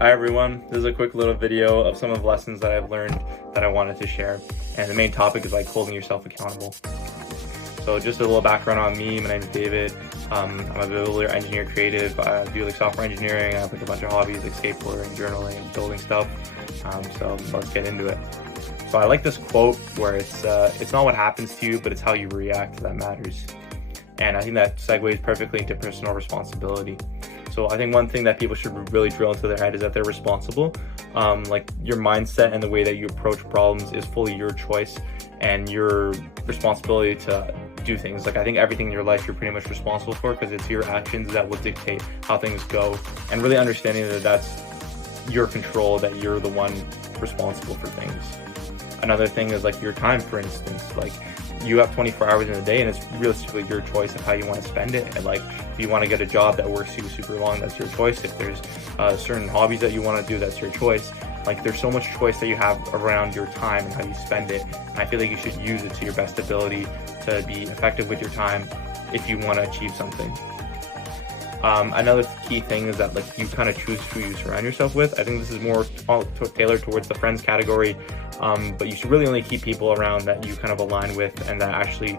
Hi everyone, this is a quick little video of some of the lessons that I've learned that I wanted to share. And the main topic is like holding yourself accountable. So just a little background on me. My name is David. I'm a builder, engineer, creative. I do like software engineering. I have like a bunch of hobbies like skateboarding, journaling, and building stuff. So let's get into it. So I like this quote where it's not what happens to you, but it's how you react that matters. And I think that segues perfectly into personal responsibility. So I think one thing that people should really drill into their head is that they're responsible. Like your mindset and the way that you approach problems is fully your choice and your responsibility to do things. Like I think everything in your life you're pretty much responsible for because it's your actions that will dictate how things go. And really understanding that that's your control, that you're the one responsible for things. Another thing is like your time, for instance. Like you have 24 hours in a day and it's realistically your choice of how you want to spend it. And like if you want to get a job that works you super long, that's your choice. If there's certain hobbies that you want to do, that's your choice. Like there's so much choice that you have around your time and how you spend it. And I feel like you should use it to your best ability to be effective with your time if you want to achieve something. Another key thing is that like you kind of choose who you surround yourself with. I think this is more tailored towards the friends category, but you should really only keep people around that you kind of align with and that actually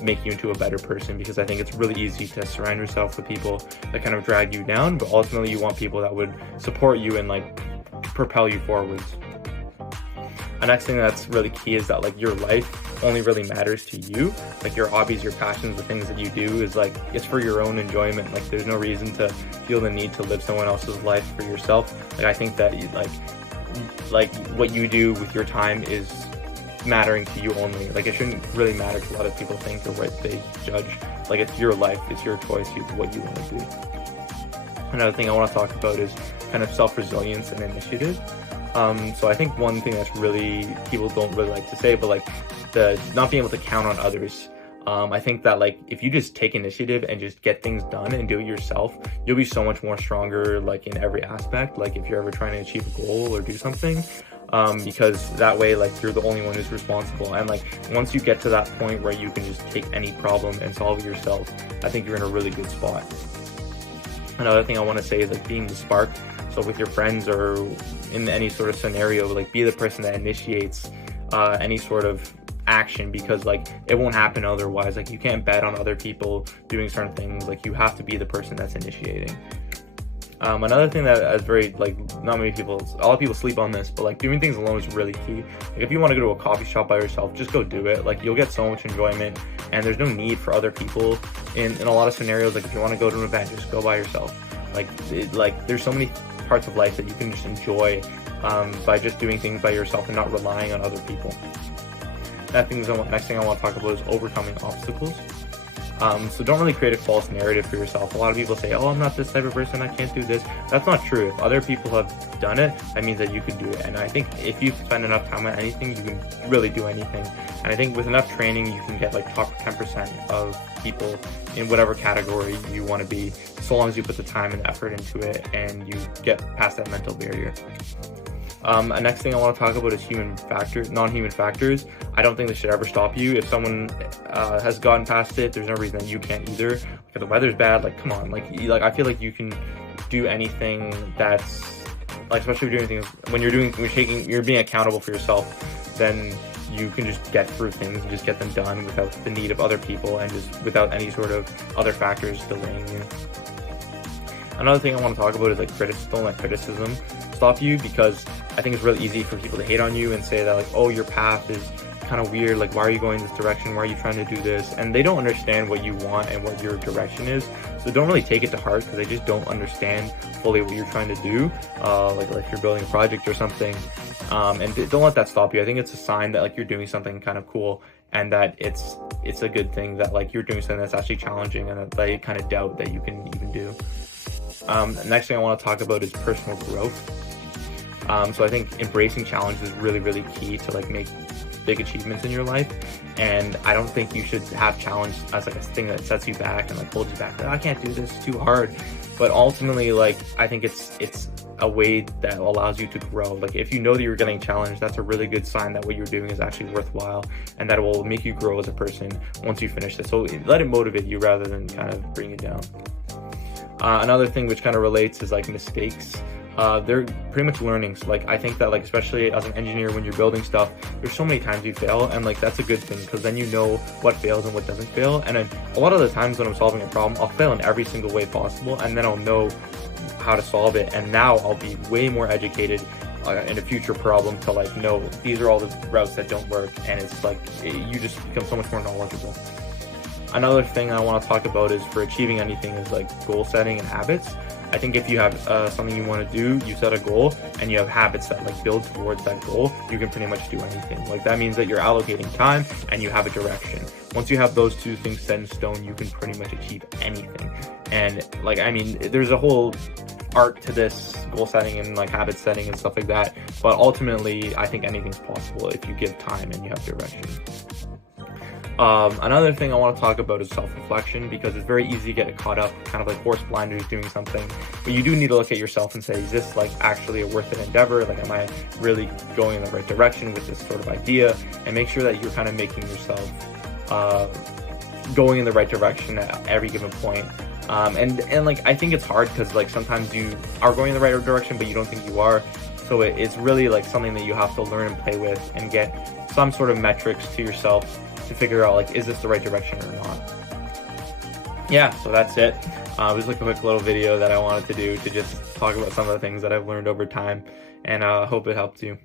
make you into a better person, because I think it's really easy to surround yourself with people that kind of drag you down, but ultimately you want people that would support you and like propel you forwards. The next thing that's really key is that like your life only really matters to you. Like your hobbies, your passions, the things that you do is like it's for your own enjoyment. Like there's no reason to feel the need to live someone else's life for yourself. Like I think that like what you do with your time is mattering to you only. Like it shouldn't really matter to what other people think or what they judge. Like it's your life, it's your choice, what you want to do. Another thing I want to talk about is kind of self-resilience and initiative. So I think one thing that's really people don't really like to say, but like the not being able to count on others. I think that like if you just take initiative and just get things done and do it yourself, you'll be so much more stronger like in every aspect. Like if you're ever trying to achieve a goal or do something, because that way like you're the only one who's responsible. And like once you get to that point where you can just take any problem and solve it yourself, I think you're in a really good spot. Another thing I want to say is like being the spark. So with your friends or in any sort of scenario, like be the person that initiates any sort of action, because like it won't happen otherwise. Like you can't bet on other people doing certain things. Like you have to be the person that's initiating. Another thing that is very like not many people, a lot of people sleep on this, but like doing things alone is really key. Like if you want to go to a coffee shop by yourself, just go do it. Like you'll get so much enjoyment and there's no need for other people in a lot of scenarios. Like if you want to go to an event, just go by yourself. Like there's so many parts of life that you can just enjoy by just doing things by yourself and not relying on other people. Next thing I want to talk about is overcoming obstacles. So don't really create a false narrative for yourself. A lot of people say, oh, I'm not this type of person, I can't do this. That's not true. If other people have done it, that means that you can do it. And I think if you spend enough time on anything, you can really do anything. And I think with enough training, you can get like top 10% of people in whatever category you want to be, so long as you put the time and effort into it and you get past that mental barrier. Next thing I want to talk about is non-human factors. I don't think this should ever stop you. If someone has gotten past it, there's no reason that you can't either. Like if the weather's bad, like come on, like I feel like you can do anything that's like, especially if you're doing things when you're being accountable for yourself, then you can just get through things and just get them done without the need of other people and just without any sort of other factors delaying you. Another thing I want to talk about is like don't let criticism stop you, because I think it's really easy for people to hate on you and say that like, oh, your path is kind of weird, like why are you going this direction, why are you trying to do this? And they don't understand what you want and what your direction is, so don't really take it to heart, because they just don't understand fully what you're trying to do, like if you're building a project or something. And don't let that stop you. I think it's a sign that like you're doing something kind of cool and that it's a good thing that like you're doing something that's actually challenging and that they kind of doubt that you can even do. Next thing I want to talk about is personal growth. So I think embracing challenge is really, really key to like make big achievements in your life. And I don't think you should have challenge as like a thing that sets you back and like holds you back. Like, I can't do this, it's too hard. But ultimately, like I think it's a way that allows you to grow. Like if you know that you're getting challenged, that's a really good sign that what you're doing is actually worthwhile and that it will make you grow as a person once you finish this. So let it motivate you rather than kind of bring you down. Another thing which kind of relates is like mistakes. They're pretty much learning. So like I think that like especially as an engineer when you're building stuff, there's so many times you fail, and like that's a good thing because then you know what fails and what doesn't fail. And then a lot of the times when I'm solving a problem, I'll fail in every single way possible, and then I'll know how to solve it. And now I'll be way more educated in a future problem to like know these are all the routes that don't work, and it's like you just become so much more knowledgeable. Another thing I want to talk about is for achieving anything is like goal setting and habits. I think if you have something you want to do, you set a goal and you have habits that like build towards that goal, you can pretty much do anything. Like that means that you're allocating time and you have a direction. Once you have those two things set in stone, you can pretty much achieve anything. And like, I mean, there's a whole art to this goal setting and like habit setting and stuff like that. But ultimately, I think anything's possible if you give time and you have direction. Another thing I want to talk about is self-reflection, because it's very easy to get caught up kind of like horse blinders doing something, but you do need to look at yourself and say, is this like actually a worth it endeavor? Like, am I really going in the right direction with this sort of idea? And make sure that you're kind of making yourself going in the right direction at every given point. And like, I think it's hard because like sometimes you are going in the right direction, but you don't think you are. So it's really like something that you have to learn and play with and get some sort of metrics to yourself to figure out like, is this the right direction or not? Yeah, so that's it. It was like a quick little video that I wanted to do to just talk about some of the things that I've learned over time, and hope it helped you.